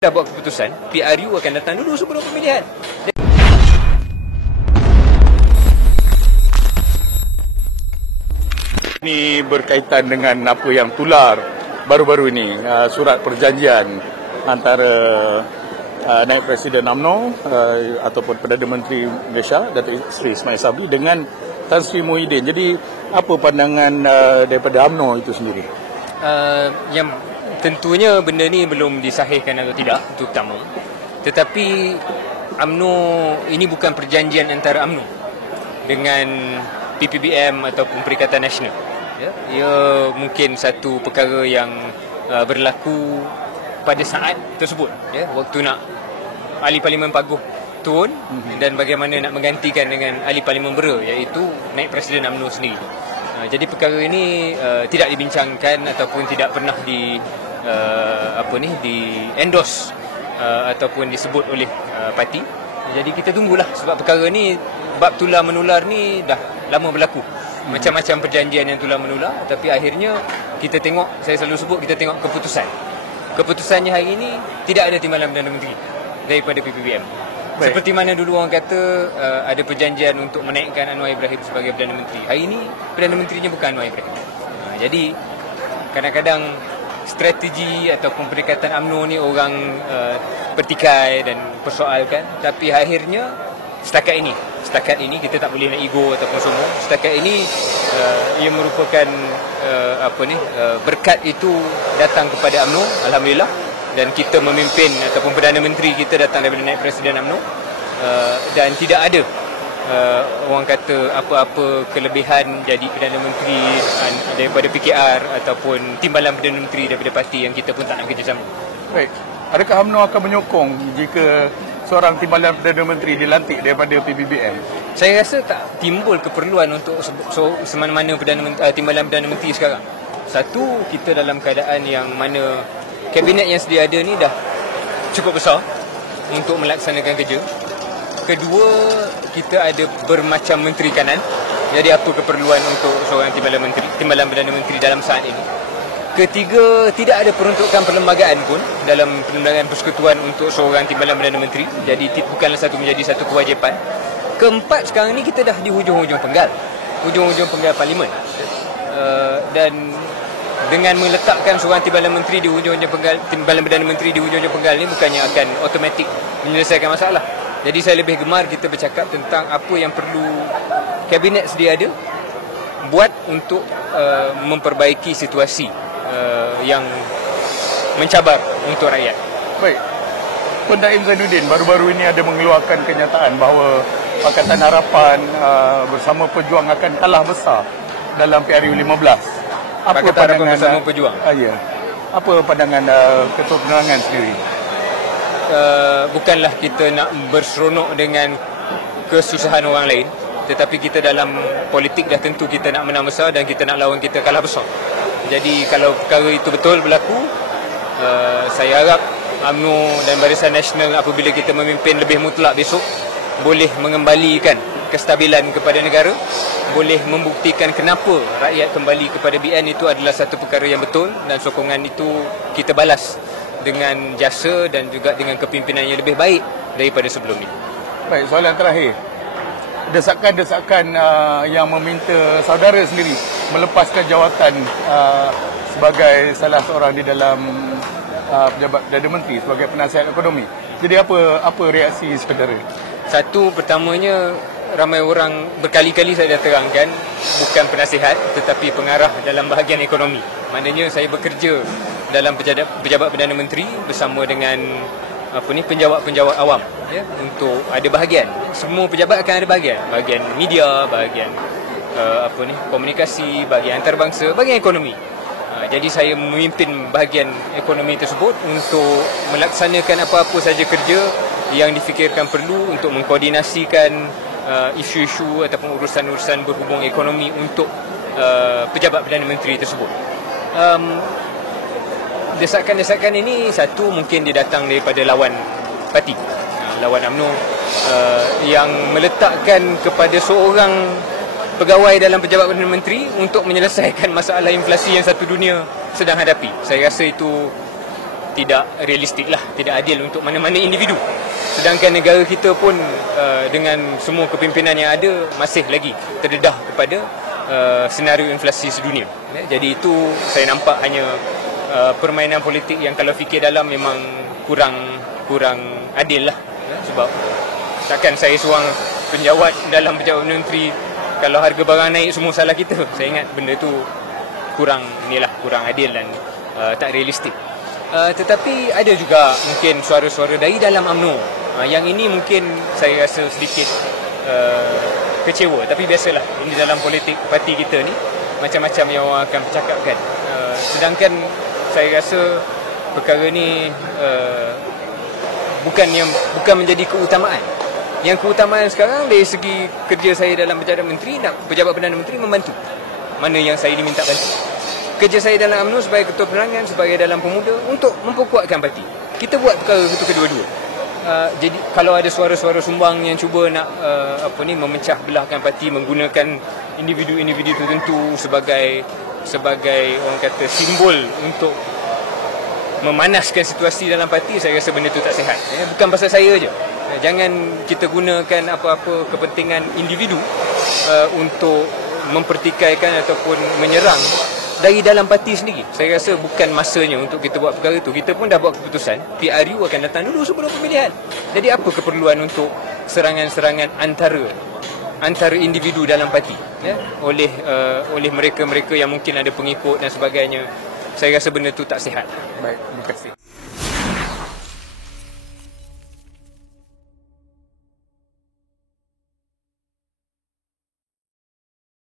dah buat keputusan, PRU akan datang dulu sebelum pemilihan. Ini berkaitan dengan apa yang tular baru-baru ini, surat perjanjian antara Naib Presiden UMNO ataupun Perdana Menteri Malaysia Datuk Seri Ismail Sabri dengan Tan Sri Muhyiddin. Jadi apa pandangan daripada UMNO itu sendiri? Yang tentunya benda ni belum disahihkan atau tidak, itu pertama. Tetapi UMNO ini bukan perjanjian antara UMNO dengan PPBM ataupun Perikatan Nasional. Ia mungkin satu perkara yang berlaku pada saat tersebut, waktu nak ahli Parlimen Paguh turun dan bagaimana nak menggantikan dengan ahli Parlimen Bera, iaitu Naib Presiden UMNO sendiri. Jadi perkara ini tidak dibincangkan ataupun tidak pernah di endorse ataupun disebut oleh parti. Jadi kita tunggulah, sebab perkara ni, bab tular menular ni dah lama berlaku. Macam-macam perjanjian yang tular menular, tapi akhirnya kita tengok, saya selalu sebut, kita tengok keputusan. Keputusannya hari ini tidak ada timbalan Perdana Menteri daripada PPBM. Baik. Seperti mana dulu orang kata ada perjanjian untuk menaikkan Anwar Ibrahim sebagai Perdana Menteri. Hari ini Perdana Menterinya bukan Anwar Ibrahim. Jadi kadang-kadang strategi ataupun Perikatan UMNO ni orang pertikai dan persoalkan, tapi akhirnya setakat ini kita tak boleh nak ego ataupun semua. Setakat ini ia merupakan berkat itu datang kepada UMNO, alhamdulillah, dan kita memimpin ataupun Perdana Menteri kita datang daripada Naib Presiden UMNO, dan tidak ada orang kata apa-apa kelebihan jadi Perdana Menteri daripada PKR ataupun timbalan Perdana Menteri daripada parti yang kita pun tak nak kerjasama. Baik. Adakah UMNO akan menyokong jika seorang timbalan Perdana Menteri dilantik daripada PPBM? Saya rasa tak timbul keperluan untuk semana-mana timbalan Perdana Menteri sekarang. Satu, kita dalam keadaan yang mana kabinet yang sedia ada ni dah cukup besar untuk melaksanakan kerja. Kedua, kita ada bermacam menteri kanan. Jadi apa keperluan untuk seorang timbalan Perdana Menteri dalam saat ini? Ketiga, tidak ada peruntukan perlembagaan pun dalam perlembagaan persekutuan untuk seorang timbalan Perdana Menteri. Jadi bukanlah menjadi satu kewajipan. Keempat, sekarang ni kita dah di hujung-hujung penggal parlimen. Dan dengan meletakkan seorang timbalan menteri di hujung-hujung penggal, timbalan Perdana Menteri di hujung-hujung penggal ni bukannya akan automatik menyelesaikan masalah. Jadi saya lebih gemar kita bercakap tentang apa yang perlu kabinet sedia ada buat untuk memperbaiki situasi yang mencabar untuk rakyat. Baik. Pendaim Zainuddin baru-baru ini ada mengeluarkan kenyataan bahawa Pakatan Harapan bersama Pejuang akan kalah besar dalam PRU 15. Apa Pakatan Harapan bersama Pejuang? Ya. Apa pandangan Ketua Penerangan sendiri? Bukanlah kita nak berseronok dengan kesusahan orang lain, tetapi kita dalam politik dah tentu kita nak menang besar dan kita nak lawan kita kalah besar. Jadi kalau perkara itu betul berlaku, saya harap UMNO dan Barisan Nasional apabila kita memimpin lebih mutlak besok boleh mengembalikan kestabilan kepada negara, boleh membuktikan kenapa rakyat kembali kepada BN itu adalah satu perkara yang betul, dan sokongan itu kita balas dengan jasa dan juga dengan kepimpinan yang lebih baik daripada sebelum ini. Baik, soalan terakhir. Desakan-desakan yang meminta saudara sendiri melepaskan jawatan sebagai salah seorang di dalam pejabat Perdana Menteri sebagai penasihat ekonomi. Jadi apa reaksi saudara? Satu, pertamanya, ramai orang berkali-kali saya dah terangkan bukan penasihat tetapi pengarah dalam bahagian ekonomi. Maknanya saya bekerja dalam pejabat Perdana Menteri bersama dengan penjawat-penjawat awam, untuk ada bahagian. Semua pejabat akan ada bahagian media, bahagian komunikasi, bahagian antarabangsa, bahagian ekonomi. Jadi saya memimpin bahagian ekonomi tersebut untuk melaksanakan apa-apa saja kerja yang difikirkan perlu untuk mengkoordinasikan isu-isu ataupun urusan-urusan berhubung ekonomi untuk pejabat Perdana Menteri tersebut. Desakan-desakan ini, satu, mungkin dia datang daripada lawan parti, lawan UMNO, yang meletakkan kepada seorang pegawai dalam pejabat Perdana Menteri untuk menyelesaikan masalah inflasi yang satu dunia sedang hadapi. Saya rasa itu tidak realistik lah, tidak adil untuk mana-mana individu. Sedangkan negara kita pun dengan semua kepimpinan yang ada masih lagi terdedah kepada senario inflasi sedunia. Jadi itu saya nampak hanya permainan politik yang kalau fikir dalam memang kurang adil lah. Sebab takkan saya seorang penjawat dalam pejabat menteri, kalau harga barang naik semua salah kita. Saya ingat benda tu kurang adil dan tak realistik. Tetapi ada juga mungkin suara-suara dari dalam UMNO. Yang ini mungkin saya rasa sedikit kecewa. Tapi biasalah, ini dalam politik parti kita ni macam-macam yang orang akan bercakapkan. Sedangkan saya rasa perkara ni bukan menjadi keutamaan. Yang keutamaan sekarang dari segi kerja saya dalam pejabat menteri, pejabat Perdana Menteri membantu mana yang saya diminta bantu. Kerja saya dalam UMNO sebagai ketua penerangan, sebagai dalam pemuda untuk memperkuatkan parti. Kita buat perkara itu kedua-dua. Jadi kalau ada suara-suara sumbang yang cuba nak memecah belahkan parti, menggunakan individu-individu tertentu sebagai orang kata simbol untuk memanaskan situasi dalam parti, saya rasa benda itu tak sihat. Bukan pasal saya je. Jangan kita gunakan apa-apa kepentingan individu untuk mempertikaikan ataupun menyerang dari dalam parti sendiri. Saya rasa bukan masanya untuk kita buat perkara itu. Kita pun dah buat keputusan, PRU akan datang dulu sebelum pemilihan. Jadi apa keperluan untuk serangan-serangan antara individu dalam parti oleh mereka-mereka yang mungkin ada pengikut dan sebagainya. Saya rasa benda itu tak sihat. Baik, terima kasih.